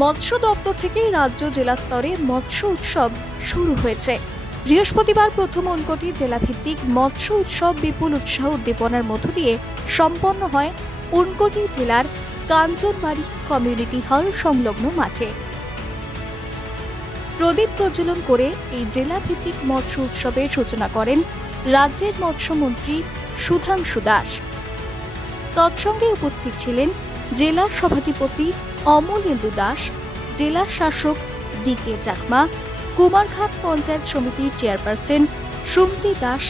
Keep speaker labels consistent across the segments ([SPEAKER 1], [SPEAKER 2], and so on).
[SPEAKER 1] মৎস্য দপ্তর থেকে রাজ্য জেলা স্তরে মৎস্য উৎসব শুরু হয়েছে। বৃহস্পতিবার প্রথম অঙ্কটি জেলাভিত্তিক মৎস্য উৎসব বিপুল উৎসাহ উদ্দীপনার মধ্য দিয়ে সম্পন্ন হয় উনকোটি জেলার কাঞ্চনবাড়ি কমিউনিটি হল সংলগ্ন মাঠে। প্রদীপ প্রজ্বলন করে এই জেলাভিত্তিক মৎস্য উৎসবের সূচনা করেন রাজ্যের মৎস্যমন্ত্রী সুধাংশু দাস। তৎসঙ্গে উপস্থিত ছিলেন জেলার সভাধিপতি অমলেন্দু দাস, জেলা শাসক ডি কে চাকমা, কুমারঘাট পঞ্চায়েত সমিতির চেয়ারপারসন সুমতি দাস,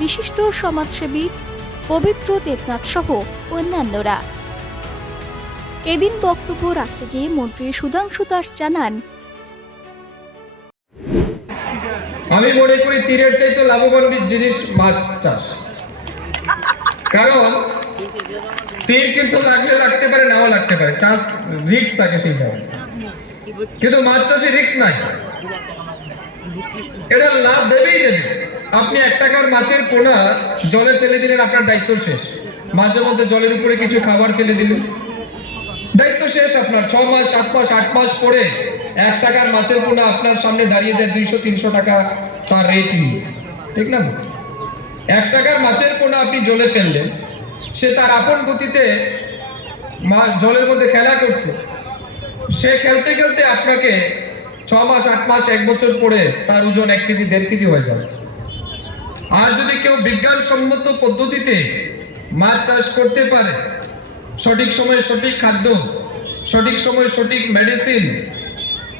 [SPEAKER 1] বিশিষ্ট সমাজসেবী পবিত্র দেবনাথ সহ অন্যান্যরা। এদিন বক্তব্য রাখতে গিয়ে মন্ত্রী সুধাংশু দাস জানান,
[SPEAKER 2] আমি মনে করি তীরের চাইতে লাভবান জিনিস মাছ চাষ। কারণ তীর কিন্তু লাগলে পারে নাও লাগতে পারে। চাষ রিক্স থাকে সেই কিন্তু মাছ চাষে রিক্স নাই। এটা লাভ দেবেই দেবে। আপনি এক টাকার মাছের পোনা জলে ফেলে দিলেন, আপনার দায়িত্ব শেষ। মাঝে মধ্যে জলের উপরে কিছু খাবার ফেলে দিলেন। দায়িত্ব শেষ আপনার। ছ মাস, সাত মাস, আট মাস পরে এক টাকার মাছের পোনা আপনার সামনে দাঁড়িয়ে যায় দুইশো, তিনশো টাকা তার রেট নিয়ে ঠিক না? এক টাকার মাছের পোনা আপনি জলে ফেললেন, সে তার আপন গতিতে মাছ জলের মধ্যে খেলা করছে। সে খেলতে খেলতে আপনাকে ছ মাস, আট মাস, এক বছর পরে তার ওজন এক কেজি, দেড় কেজি হয়ে যাচ্ছে। আর যদি কেউ বিজ্ঞানসম্মত পদ্ধতিতে মাছ চাষ করতে পারে, সঠিক সময়ে সঠিক খাদ্য, সঠিক সময়ে সঠিক মেডিসিন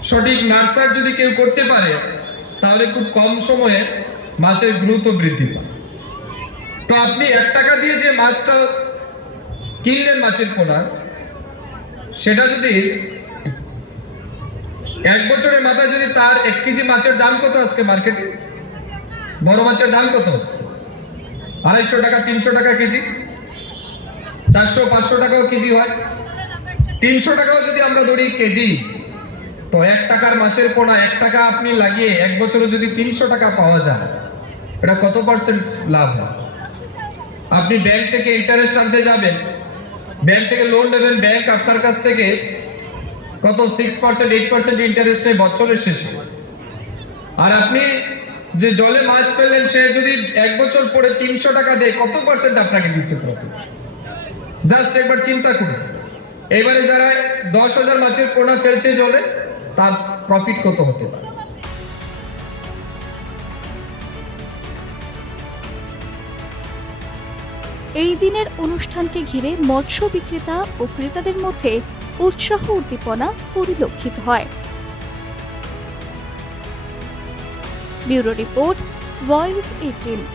[SPEAKER 2] সঠিক নার্সার যদি কেউ করতে পারে, তাহলে খুব কম সময়ে মাছের দ্রুত বৃদ্ধি পায়। তো আপনি এক টাকা দিয়ে যে মাছটা কিনলেন মাছের পোনা, সেটা যদি এক বছরের মাথায় যদি তার এক কেজি মাছের দাম কত আজকে মার্কেটে বড় মাছের দাম কত? আড়াইশো টাকা, তিনশো টাকা কেজি। চারশো, পাঁচশো টাকাও কেজি হয়। তিনশো টাকাও যদি আমরা ধরি কেজি, তো এক টাকার মাছের পোনা এক টাকা আপনি লাগিয়ে এক বছরে যদি তিনশো টাকা পাওয়া যায়, এটা কত পার্সেন্ট লাভ হয়? আপনি ব্যাংক থেকে ইন্টারেস্ট আনতে যাবেন ব্যাংক থেকে লোন নেবেন ব্যাংক আপনার কাছ থেকে কত? Six percent eight percent interest নেয় বছরের শেষে। আর আপনি যে জলে মাছ ফেললেন, সে যদি এক বছর পরে তিনশো টাকা দেয়, কত পার্সেন্ট আপনাকে দিচ্ছে জাস্ট একবার চিন্তা করুন। এবারে যারা দশ হাজার মাছের পোনা ফেলছে জলে, তার প্রফিট কত হতে পারে?
[SPEAKER 1] এই দিনের অনুষ্ঠানকে ঘিরে মৎস্য বিক্রেতা ও ক্রেতাদের মধ্যে উৎসাহ উদ্দীপনা পরিলক্ষিত হয়। Bureau report, voice eighteen.